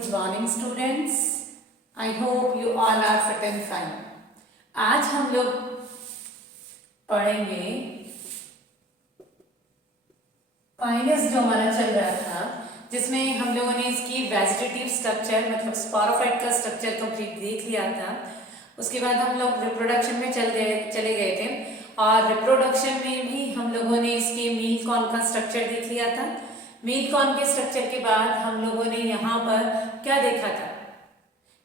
Good morning students. I hope you all are fit and fine. आज हम लोग पढ़ेंगे पाइनस जो हमारा चल रहा था, जिसमें हम लोगों ने इसकी वेजिटेटिव स्ट्रक्चर मतलब स्पोरोफाइट का स्ट्रक्चर कंप्लीट देख लिया था। उसके बाद हम लोग रिप्रोडक्शन में चले गए थे और रिप्रोडक्शन में भी हम लोगों ने इसके मील कॉर्न का स्ट्रक्चर देख लिया था। मील कॉर्न के स्ट्रक्चर के बाद हम लोगों ने यहाँ पर क्या देखा था,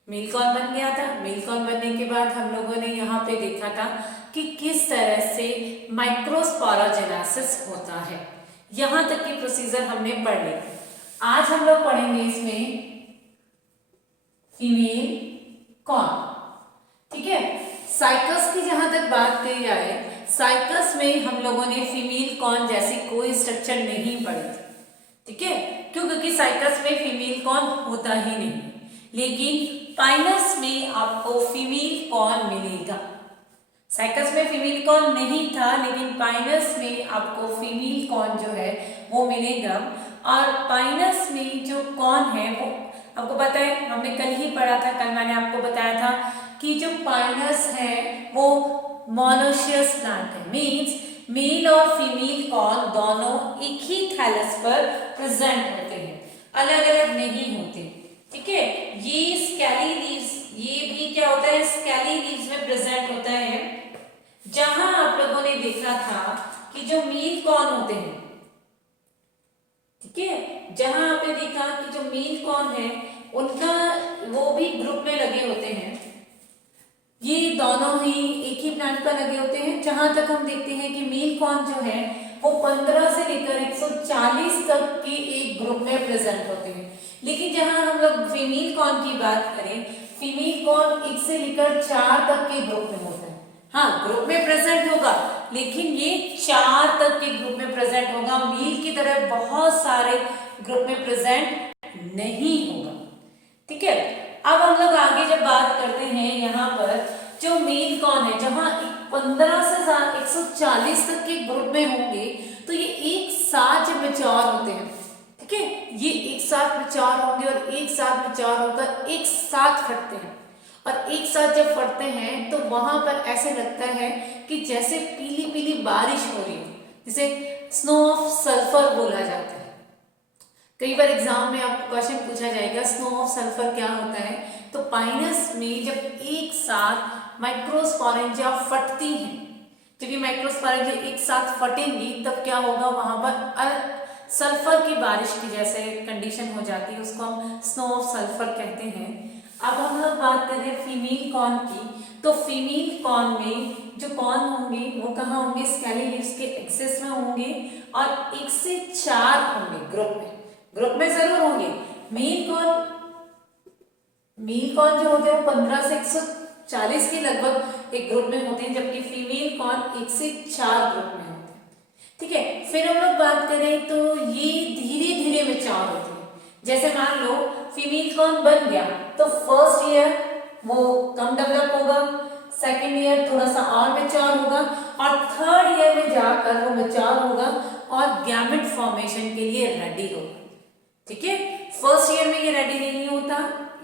मील कॉर्न बन गया था। मील कॉर्न बनने के बाद हम लोगों ने यहाँ पे देखा था कि किस तरह से माइक्रोस्पोरोजेनेसिस होता है। यहाँ तक की प्रोसीजर हमने पढ़ ली। आज हम लोग पढ़ेंगे इसमें फीमेल कॉर्न, ठीक है। साइकस की जहां तक बात की जाए, साइकस में हम लोगों ने फीमेल कॉर्न जैसी कोई स्ट्रक्चर नहीं पढ़ी थी, ठीक है। क्यों? क्योंकि साइकस में फीमेल कॉर्न होता ही नहीं, लेकिन पाइनस में आपको फीमेल कॉर्न मिलेगा। साइकस में फीमेल कॉर्न नहीं था, लेकिन पाइनस में आपको फीमेल कॉर्न जो है वो मिलेगा। और पाइनस में जो कॉर्न है वो आपको पता है, हमने कल ही पढ़ा था। कल मैंने आपको बताया था कि जो पाइनस है वो मोनोशियस प्लांट है, मीन्स मेल और फीमेल कॉर्न दोनों एक ही थैलस पर प्रेजेंट होते हैं, अलग अलग नहीं होते, ठीक है। ये स्केली लीव्स, ये भी क्या होता है, स्केली लीव्स में प्रेजेंट होता है। जहां आप लोगों ने देखा था कि जो मेल कॉर्न होते हैं, ठीक है, जहां आपने देखा कि जो मेल कॉर्न है उनका वो भी ग्रुप में लगे होते हैं। ये दोनों ही एक ही प्लांट पर लगे होते हैं। जहां तक हम देखते हैं कि मेल कॉर्न जो है वो 15 से लेकर 140 तक के एक ग्रुप में प्रेजेंट होते हैं। लेकिन जहां हम लोग फीमेल कॉर्न की बात करें, फीमेल कॉर्न 1 से लेकर 4 तक के ग्रुप में होता है। हाँ, ग्रुप में प्रेजेंट होगा, लेकिन ये 4 तक के ग्रुप में प्रेजेंट होगा। मेल की तरह बहुत सारे ग्रुप में प्रेजेंट नहीं होगा, ठीक है। अब हम लोग आगे जब बात करते हैं, यहाँ पर जो मेल कॉर्न है, जहां 15 से 140 तक के ग्रुप में होंगे, तो ये एक साथ जब मैच्योर होते हैं, ठीक है, ये एक साथ मैच्योर होंगे और एक साथ मैच्योर होकर एक साथ फटते हैं। और एक साथ जब फटते हैं तो वहां पर ऐसे लगता है कि जैसे पीली पीली बारिश हो रही है, जिसे स्नो ऑफ सल्फर बोला जाता है। कई बार एग्जाम में आपको क्वेश्चन पूछा जाएगा स्नो ऑफ सल्फर क्या होता है। तो पाइनस में जब एक साथ माइक्रोस्पोरेंजिया फटती हैं, जब ये माइक्रोस्पोरेंजिया एक साथ फटेंगी तब क्या होगा, वहां पर सल्फर की बारिश की जैसे कंडीशन हो जाती है, उसको हम स्नो ऑफ सल्फर कहते हैं। अब हम लोग बात करें फीमेल कॉर्न की, तो फीमेल कॉर्न में जो कॉर्न होंगे वो कहाँ होंगे, स्केली लीव्स के एक्सेस में होंगे और 1 से 4 होंगे ग्रुप में जरूर होंगे। मेल कॉर्न जो होते हैं वो 15 से 140 के लगभग एक ग्रुप में होते हैं, जबकि फीमेल कॉर्न 1 से 4 ग्रुप में होते हैं, ठीक है। फिर हम लोग बात करें तो ये धीरे धीरे मैच्योर होते हैं। जैसे मान लो फीमेल कॉर्न बन गया तो फर्स्ट ईयर वो कम डेवलप होगा, सेकेंड ईयर थोड़ा सा और मैच्योर होगा और थर्ड ईयर में जाकर वो मैच्योर होगा और गैमेट फॉर्मेशन के लिए रेडी होगा, ठीक है। फर्स्ट ईयर में ये रेडी नहीं होता,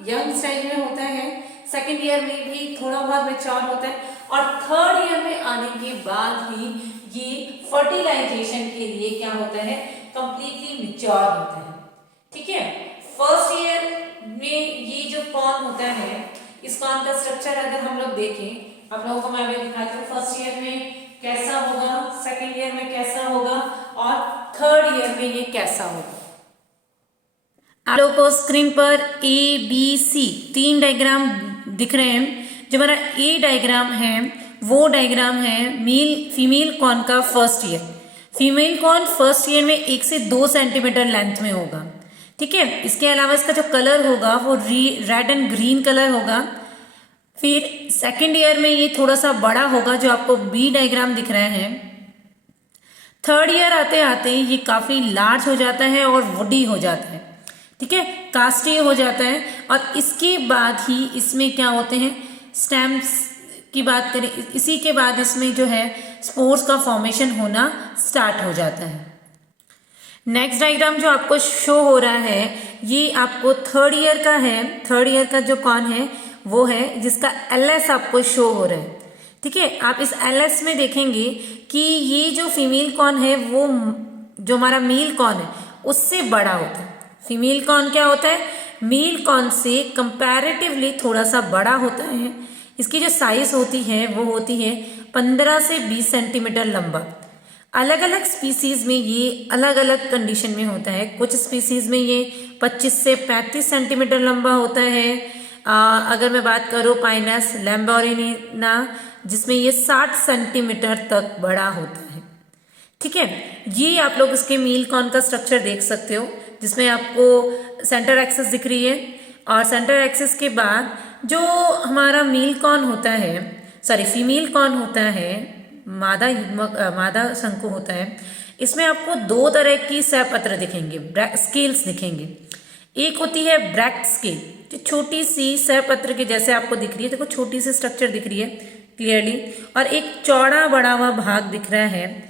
यंग स्टेज में होता है, सेकेंड ईयर में भी थोड़ा बहुत मैच्योर होता है और थर्ड ईयर में आने के बाद ही ये फर्टिलाइजेशन के लिए क्या होता है, कंप्लीटली मैच्योर होता है, ठीक है। फर्स्ट ईयर में ये जो कॉर्न होता है, इस कॉर्न का स्ट्रक्चर अगर हम लोग देखें, आप लोगों को मैं अभी दिखाती हूँ फर्स्ट ईयर में कैसा होगा, सेकेंड ईयर में कैसा होगा और थर्ड ईयर में ये कैसा होगा। आप लोगों को स्क्रीन पर ABC 3 डायग्राम दिख रहे हैं। जो हमारा A डायग्राम है वो डायग्राम है फीमेल कॉर्न का first year. Female corn first year में 1 से 2 सेंटीमीटर लेंथ में होगा, ठीक है। इसके अलावा इसका जो कलर होगा वो रेड एंड ग्रीन कलर होगा। फिर सेकेंड ईयर में ये थोड़ा सा बड़ा होगा, जो आपको B डायग्राम दिख रहा है। थर्ड ईयर आते आते ये काफी लार्ज हो जाता है और वुडी हो जाता है, ठीक है, कास्टी हो जाता है। और इसके बाद ही इसमें क्या होते हैं, स्टेम्स की बात करें, इसी के बाद इसमें जो है स्पोर्स का फॉर्मेशन होना स्टार्ट हो जाता है। नेक्स्ट डायग्राम जो आपको शो हो रहा है ये आपको थर्ड ईयर का है। थर्ड ईयर का जो कौन है वो है जिसका एलएस आपको शो हो रहा है। ठीक है, आप इस एलएस में देखेंगे कि ये जो फीमेल कौन है वो जो हमारा मेल कौन है उससे बड़ा होता है। फीमेल कौन क्या होता है, मेल कौन से कंपैरेटिवली थोड़ा सा बड़ा होता है। इसकी जो साइज होती है वो होती है 15 से 20 सेंटीमीटर लंबा। अलग अलग स्पीसीज में ये अलग अलग कंडीशन में होता है। कुछ स्पीसीज में ये 25 से 35 सेंटीमीटर लंबा होता है। अगर मैं बात करूँ पाइनस लैम्बोर्गिना जिसमें ये 60 सेंटीमीटर तक बड़ा होता है। ठीक है, ये आप लोग इसके मील कॉर्न का स्ट्रक्चर देख सकते हो जिसमें आपको सेंटर एक्सिस दिख रही है और सेंटर एक्सिस के बाद जो हमारा मील कॉर्न होता है, सॉरी फीमेल कॉर्न होता है, मादा युग्मक मादा शंकु होता है। इसमें आपको दो तरह की सहपत्र दिखेंगे, स्केल्स दिखेंगे। एक होती है ब्रैक्ट स्केल जो छोटी सी सहपत्र के जैसे आपको दिख रही है, देखो छोटी सी स्ट्रक्चर दिख रही है क्लियरली, और एक चौड़ा बड़ा हुआ भाग दिख रहा है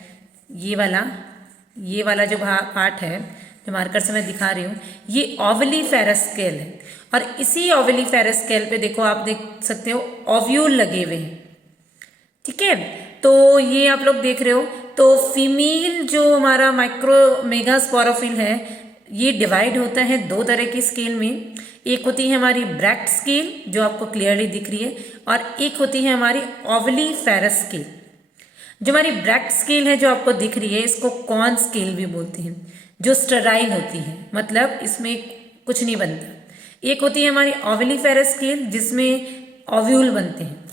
ये वाला जो पार्ट है जो मार्कर से मैं दिखा रही हूँ ये ओवलीफेरस स्केल है। और इसी ओवलीफेरस स्केल पे देखो आप देख सकते हो ओव्यूल लगे हुए हैं। ठीक है, तो ये आप लोग देख रहे हो। तो फीमेल जो हमारा माइक्रोमेगास्पोरोफिल है ये डिवाइड होता है दो तरह की स्केल में। एक होती है हमारी ब्रैक्ट स्केल जो आपको क्लियरली दिख रही है और एक होती है हमारी ओवलीफेरस स्केल। जो हमारी ब्रैक्ट स्केल है जो आपको दिख रही है इसको कॉर्न स्केल भी बोलते हैं, जो स्टेराइल होती है, मतलब इसमें कुछ नहीं बनता। एक होती है हमारी ओवलीफेरस स्केल जिसमें ओव्यूल बनते हैं।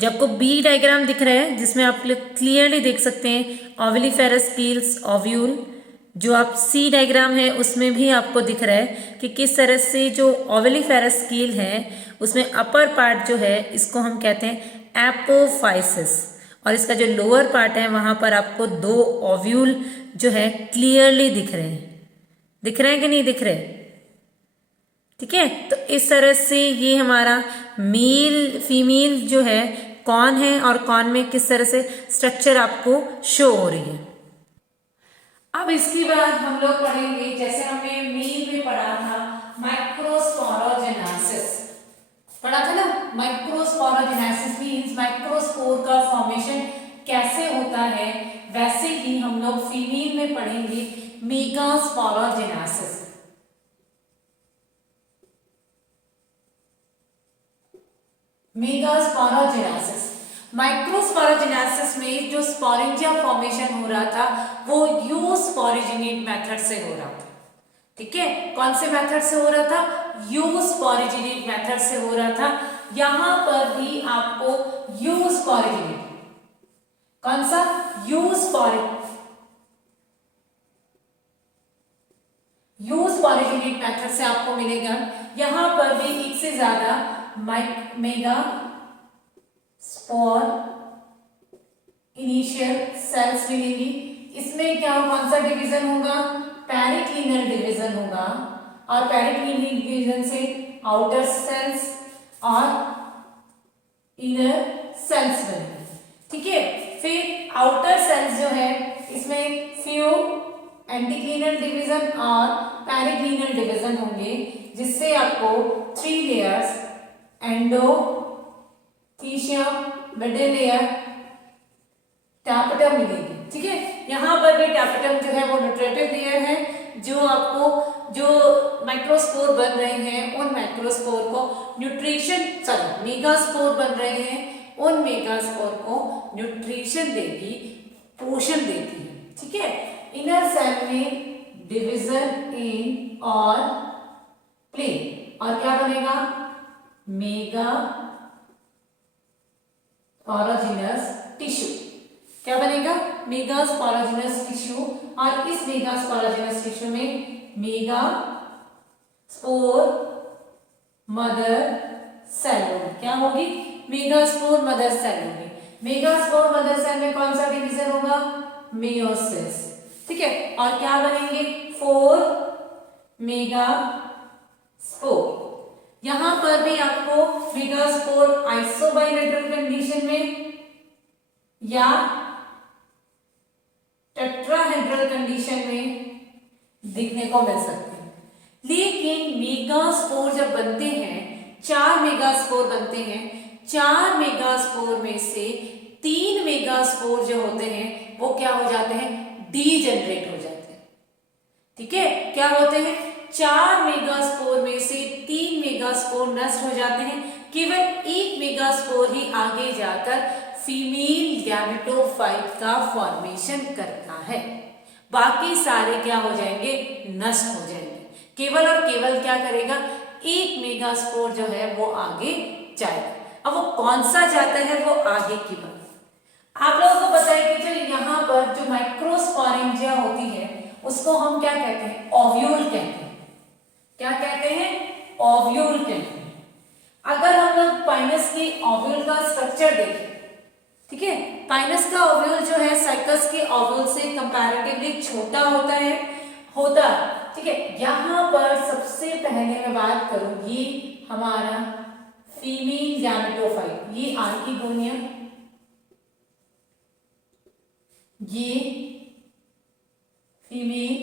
जो आपको बी डायग्राम दिख रहा है जिसमें आप क्लियरली देख सकते हैं ओवलीफेरस स्केल्स ओव्यूल। जो आप सी डायग्राम है उसमें भी आपको दिख रहा है कि किस तरह से जो ओवलीफेरस स्केल है उसमें अपर पार्ट जो है इसको हम कहते हैं एपोफाइसिस और इसका जो लोअर पार्ट है वहां पर आपको दो ओव्यूल जो है क्लियरली दिख रहे हैं। दिख रहे हैं कि नहीं दिख रहे? ठीक है, तो इस तरह से ये हमारा मेल फीमेल जो है कौन है और कौन में किस तरह से स्ट्रक्चर आपको शो हो रही है। अब इसके बाद हम लोग पढ़ेंगे जैसे हमने मेल में पढ़ा था माइक्रोस्पोरोजेनेसिस पढ़ा था ना। माइक्रोस्पोरोजेनेसिस मींस माइक्रोस्पोर का फॉर्मेशन कैसे होता है, वैसे ही हम लोग फीमेल में पढ़ेंगे मेगास्पोरोजेनेसिस। मेगास्पोरोजेनेसिस माइक्रोस्पोरोजेनेसिस में जो स्पोरेंजिया फॉर्मेशन हो रहा था वो यूस्पोरिजिनेट मेथड से हो रहा था। ठीक है, कौन से मेथड से हो रहा था? यूस्पोरिजिनेट मेथड से हो रहा था। यहां पर भी आपको यूस्पोरिजिनेट, कौन सा? यूस्पोरिजिनेट मेथड से आपको मिलेगा। यहां पर भी एक से ज्यादा मेगा स्पोर इनिशियल सेल्स मिलेंगी। इसमें क्या कौन सा डिवीजन होगा? पेरिक्लिनल डिवीजन होगा और पेरिक्लिनल डिवीजन से आउटर सेल्स और इनर सेल्स बनेंगे। ठीक है, फिर आउटर सेल्स जो है इसमें फ्यू एंटीक्लिनल डिवीजन और पेरिक्लिनल डिवीजन होंगे जिससे आपको 3 layers endothecium, middle layer, tapetum मिलेगी। ठीक है, यहाँ पर भी टैपेटम जो है वो न्यूट्रिटिव लेयर है जो आपको जो माइक्रोस्पोर बन रहे हैं उन माइक्रोस्पोर को न्यूट्रिशन, सॉरी मेगास्पोर बन रहे हैं उन मेगास्पोर को न्यूट्रिशन देगी, पोषण देती है। ठीक है, इनर सेल में डिवीजन इन और प्लेन और क्या बनेगा? Mega sporogenous tissue. क्या बनेगा? Mega sporogenous tissue. और इस मेगा स्पोरोजिनस टिश्यू में मेगा स्पोर मदर सेल होगी। क्या होगी? मेगा स्पोर मदर सेल होगी। मेगा स्पोर मदर सेल में कौन सा डिवीजन होगा? मेयोसिस। ठीक है, और क्या बनेंगे? 4 मेगा स्पोर। यहां पर भी आपको मेगास्पोर आइसोबाइलेटरल कंडीशन में या टेट्राहेड्रल कंडीशन में देखने को मिल सकते हैं। लेकिन मेगास्पोर जब बनते हैं, 4 मेगास्पोर बनते हैं, 4 मेगास्पोर में से 3 मेगास्पोर जो होते हैं वो क्या हो जाते हैं, डीजेनरेट हो जाते हैं। ठीक है, क्या होते हैं, 4 मेगास्पोर में से 3 मेगास्पोर नष्ट हो जाते हैं, केवल 1 मेगास्पोर ही आगे जाकर फीमेल गैमेटोफाइट का फॉर्मेशन करता है। बाकी सारे क्या हो जाएंगे, नष्ट हो जाएंगे। केवल और केवल क्या करेगा, 1 मेगास्पोर जो है वो आगे जाएगा। अब वो कौन सा जाता है वो आगे की बात। आप लोगों को पता है कि जो यहाँ पर जो माइक्रोस्पोरेंजिया होती है उसको हम क्या कहते हैं, ओव्यूल कहते हैं। क्या कहते हैं, ओव्यूल कहते हैं। अगर हम लोग पाइनस के ओव्यूल का स्ट्रक्चर देखें, ठीक है, पाइनस का ओव्यूल जो है साइकस के ओव्यूल से कंपैरेटिवली छोटा होता है, ठीक है। यहाँ पर सबसे पहले मैं बात करूं, ये हमारा फीमेल गैमेटोफाइट, ये आर्किगोनिया, ये फीमेल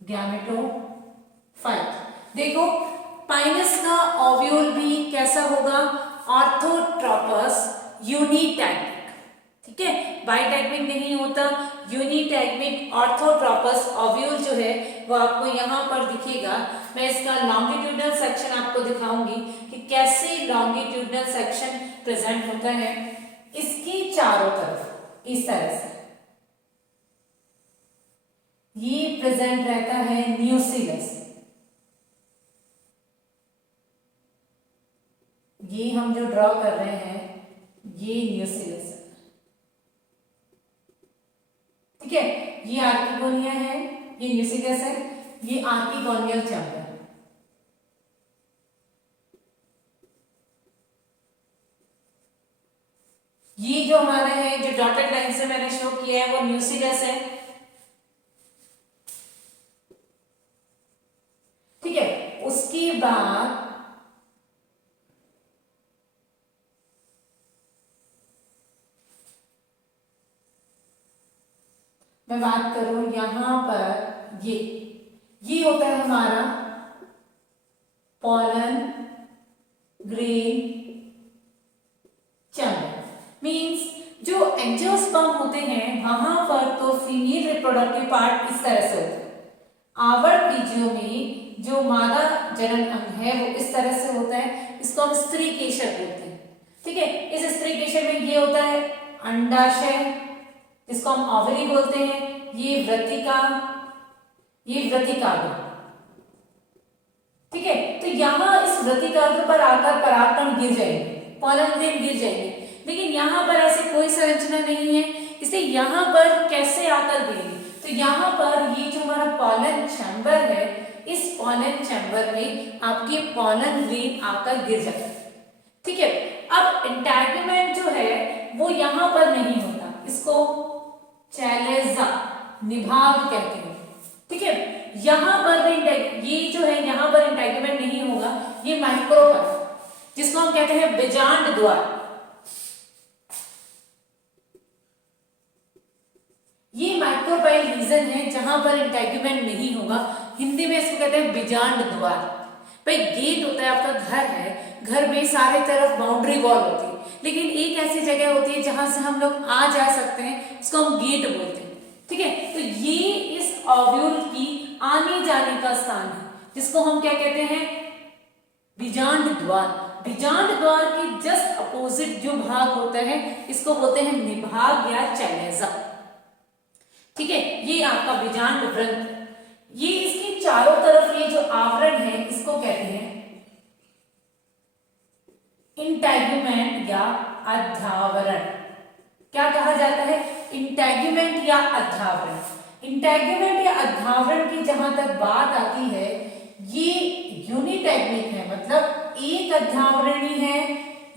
गैमेटोफाइट। देखो पाइनस का ओव्यूल भी कैसा होगा, ऑर्थोट्रोपस यूनिटैग्मिक, ठीक है, बाइटैग्मिक नहीं होता, यूनिटैग्मिक ऑर्थोट्रोपस ओव्यूल जो है वो आपको यहाँ पर दिखेगा। मैं इसका लॉन्गिट्यूडनल सेक्शन आपको दिखाऊंगी कि कैसे लॉन्गिट्यूडनल सेक्शन प्रेजेंट होता है। इसकी चारों तरफ इस तरह से ये प्रेजेंट रहता है न्यूक्लियस, ये हम जो ड्रॉ कर रहे हैं ये न्यूक्लियस है, ठीक है। ये आर्किगोनिया है, ये न्यूक्लियस है, ये आर्किगोनियल चैम्बर। ये जो हमारा है, जो डॉटेड लाइन से मैंने शो किया है वो न्यूक्लियस है, ठीक है। उसके बाद मैं बात करूं यहां पर, ये होता है हमारा पॉलन ग्रेन चैम्बर। मींस जो एंजियोस्पर्म होते हैं वहां पर तो फीमेल रिप्रोडक्टिव पार्ट इस तरह से होता है। आवर्त बीजियों में जो मादा जनन अंग है वो इस तरह से होता है, इसको हम स्त्री केशर बोलते हैं, ठीक है। इस स्त्री केशर में ये होता है अंडाशय, जिसको हम ओवरी बोलते हैं, ये वृत्तिका, ये वृत्तिकाग्र, ठीक है। तो यहां इस वृत्तिकाग्र पर आकर परागकण गिर जाएंगे, पॉलन ग्रेन गिर जाएंगे, लेकिन यहां पर ऐसी कोई संरचना नहीं है, इसलिए यहां पर कैसे आकर गिरेंगे, तो यहां पर ये जो हमारा पॉलन चैम्बर है, इस पॉलन चैम्बर में आपके पॉलन ग्रेन आकर गिर जाता है, ठीक है। अब इंटैगमेंट जो है वो यहां पर नहीं होता, इसको चैलेजा निभाग कहते हैं, ठीक है। यहां पर ये जो है यहां पर इंटैगमेंट नहीं होगा, ये माइक्रोपर, जिसको हम कहते हैं बीजांड द्वार, ये माइक्रोपाइल रीजन है जहां पर इंटैगमेंट नहीं होगा। हिंदी में इसको कहते हैं बीजांड द्वार। भाई गेट होता है, आपका घर है, घर में सारे तरफ बाउंड्री वॉल होती है, लेकिन एक ऐसी जगह होती है जहां से हम लोग आ जा सकते हैं, उसको हम गेट बोलते हैं, ठीक है। तो ये इस ओव्यूल की आने जाने का स्थान है, जिसको हम क्या कहते हैं, बीजांड द्वार। बीजांड द्वार के जस्ट अपोजिट जो भाग होता है इसको बोलते हैं निभाग या चैलेजा, ठीक है। ये आपका बीजांड व्रंत, ये इसकी चारों तरफ ये जो आवरण है इसको कहते हैं इंटैगमेंट या अध्यावरण। क्या कहा जाता है, इंटैगमेंट या अध्यावरण। इंटैगमेंट या अध्यावरण की जहां तक बात आती है, ये यूनिटैग्मिक है, मतलब एक अध्यावरणी है,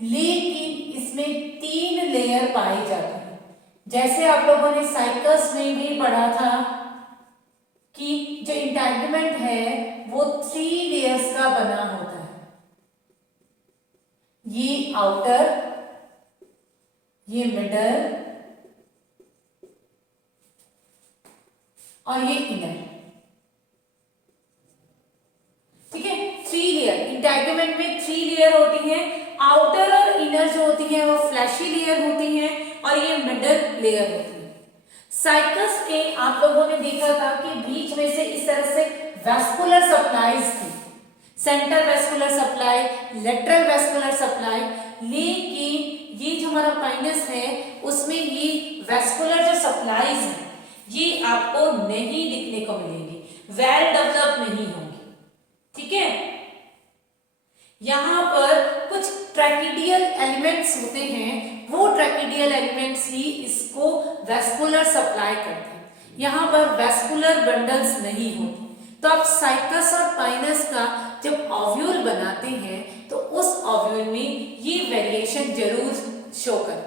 लेकिन इसमें 3 लेयर पाए जाते हैं। जैसे आप लोगों ने साइकस में भी पढ़ा था कि जो इंटैगमेंट है वो 3 लेयर्स का बना होता है, ये आउटर, ये मिडल और ये इनर। ठीक है, 3 लेयर, इंटाइगोमेंट में 3 लेयर होती है, आउटर और इनर जो होती है वो फ्लैशी लेयर होती है और ये मिडल लेयर होती है। साइकस में आप लोगों ने देखा था कि बीच में से इस तरह से वैस्कुलर सप्लाईज थी, centre vascular supply, lateral vascular supply, लेकिन ये जो हमारा पाइनस है उसमें ये वैस्कुलर जो सप्लाईज है ये आपको नहीं दिखने को मिलेंगी, वेल डेवलप नहीं होंगी। ठीक है, यहां पर कुछ ट्रैकिडियल एलिमेंट्स होते हैं, वो ट्रैकिडियल एलिमेंट्स ही इसको वैस्कुलर सप्लाई करते हैं। यहां पर वैस्कुलर बंडल्स नहीं होते। तो आप साइकस और पाइनस का जब ओव्यूल बनाते हैं तो उस ओव्यूल में ये वेरिएशन जरूर शो करें।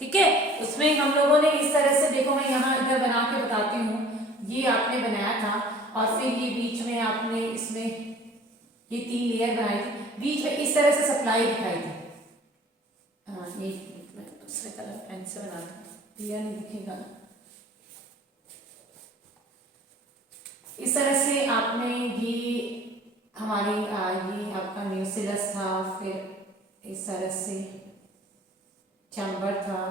ठीक है, उसमें हम लोगों ने इस तरह से, देखो मैं यहाँ इधर बना के बताती हूँ, ये आपने बनाया था और फिर ये बीच में आपने इसमें ये 3 लेयर बनाई थी, बीच में इस तरह से सप्लाई दिखाई थी। हाँ, ये दूसरे कलर पेन से बनाता, क्लियर नहीं दिखेगा। इस तरह से आपने ये हमारी ये आपका न्यूसिलस था, फिर इस तरह से चैम्बर था,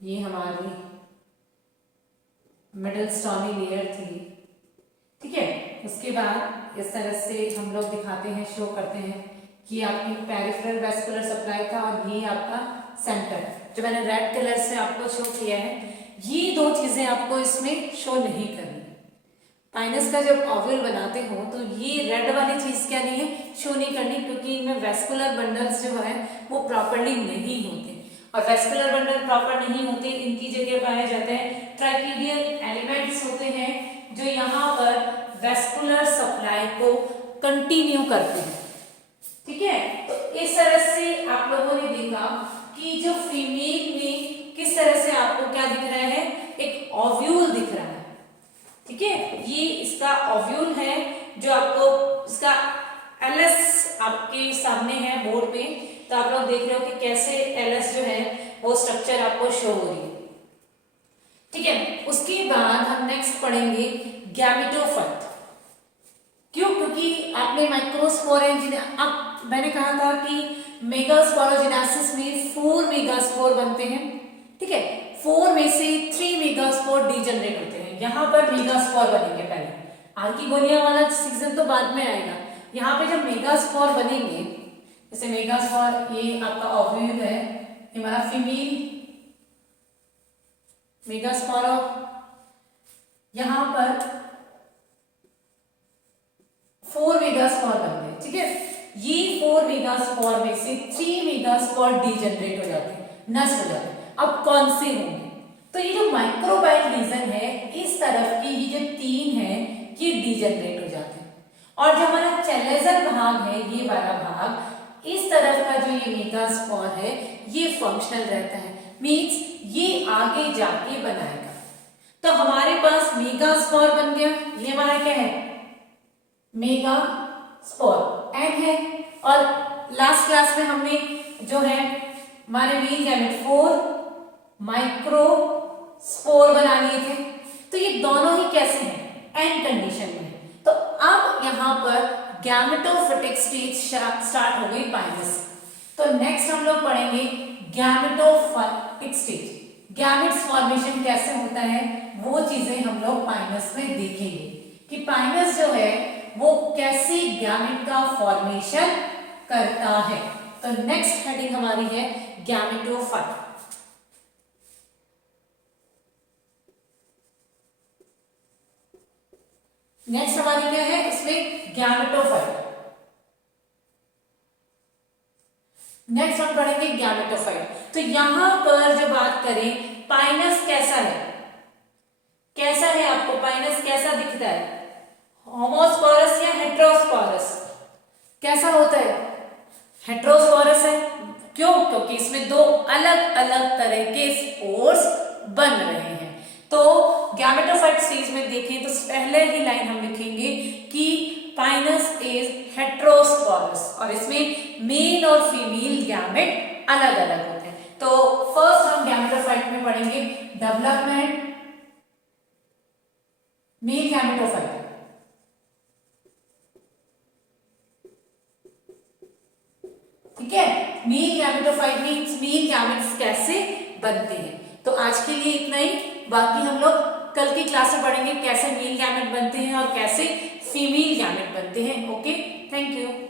ये हमारी मिडल स्टॉमी लेयर थी। ठीक है, उसके बाद इस तरह से हम लोग दिखाते हैं, शो करते हैं कि आपकी पेरिफेरल वैस्कुलर सप्लाई था और ये आपका सेंटर, जो मैंने रेड कलर से आपको शो किया है। ये 2 चीजें आपको इसमें शो नहीं करनी। पाइनस का जब ओव्यूल बनाते हो तो ये रेड वाली चीज क्या नहीं है, शो नहीं करनी, क्योंकि इनमें वैस्कुलर बंडल्स जो है वो प्रॉपर्ली नहीं होते, और वैस्कुलर बंडल प्रॉपर नहीं होते, इनकी जगह पाए जाते हैं ट्रैकिडियल एलिमेंट्स होते हैं जो यहाँ पर वैस्कुलर सप्लाई को कंटिन्यू करते हैं। ठीक है, तो इस तरह से आप लोगों ने देखा कि जो फीमेल में किस तरह से आपको क्या दिख रहा है, एक ओव्यूल दिख रहा है। ठीक है, ये इसका ओव्यूल है जो आपको इसका एलएस आपके सामने है बोर्ड पे, तो आप लोग देख रहे हो कि कैसे एलएस जो है वो स्ट्रक्चर आपको शो हो रही है। ठीक है, उसके बाद हम नेक्स्ट पढ़ेंगे गैमेटोफाइट। क्यों? क्योंकि आपने माइक्रोस्पोरेंजिना, अब मैंने कहा था कि मेगास्पोरोजिनेसिस में 4 मेगास्पोर बनते हैं। ठीक है, 4 में से 3 मेगास्पोर डीजनरेट होते हैं। यहाँ पर मेगास्पोर बनेंगे पहले, आर्किगोनिया वाला सीजन तो बाद में आएगा। यहाँ पे जब मेगास्पोर बनेंगे, जैसे मेगास्पोर, ये आपका ओव्यूल है, ये हमारा फीमेल मेगास्पोर, यहाँ पर 4 मेगास्पोर बन गए। ठीक है, ये 4 मेगास्पोर में से 3 मेगास्पोर डीजनरेट हो जाते हैं, नष्ट हो जाते हैं। अब कौन से होंगे? तो ये जो माइक्रोबाइल रीजन है, इस तरफ की ये जो 3 है ये डीजनरेट हो जाते हैं, और जो हमारा चैलेजर भाग है, ये वाला भाग, इस तरफ का जो ये मेगास्पोर है ये फंक्शनल रहता है, मींस ये आगे जाके बनाएगा। तो हमारे पास मेगास्पोर बन गया, ये हमारा क्या है, मेगास्पोर एन है, और लास्ट क्लास में हमने जो है हमारे मेन गैमेट 4 माइक्रोस्पोर बना लिए थे। तो ये दोनों ही कैसे हैं, एन कंडीशन में। तो अब यहाँ पर गैमेटोफिटिक स्टेज स्टार्ट हो गई पाइनस। तो नेक्स्ट हम लोग पढ़ेंगे गैमेटोफिटिक स्टेज, गैमेट्स फॉर्मेशन कैसे होता है, वो चीजें हम लोग पाइनस में देखेंगे कि पाइनस जो है वो कैसे गैमेट का फॉर्मेशन करता है। तो नेक्स्ट हेडिंग हमारी है गैमेटोफाइट। नेक्स्ट हमारी क्या है इसमें, गैमेटोफाइट। नेक्स्ट हम पढ़ेंगे गैमेटोफाइट। तो यहां पर जो बात करें पाइनस कैसा है, कैसा है, आपको पाइनस कैसा दिखता है, होमोस्पोरस या हेट्रोस्पोरस, कैसा होता है, हेट्रोस्पोरस है। क्यों? क्योंकि इसमें 2 अलग अलग तरह के स्पोर्स बन रहे हैं। तो गैमेटोफाइट स्टेज में देखें तो पहले ही लाइन हम लिखेंगे कि पाइनस इज हेट्रोस्पोरस, और इसमें मेल और फीमेल गैमेट अलग अलग होते हैं। तो फर्स्ट हम गैमेटोफाइट में पढ़ेंगे डेवलपमेंट मेल गैमेटोफाइट। ठीक है, male gametophyte means male gametes कैसे बनते हैं। तो आज के लिए इतना ही, बाकी हम लोग कल की क्लास में पढ़ेंगे कैसे मेल गैमेट बनते हैं और कैसे फीमेल गैमेट बनते हैं। Okay, thank you.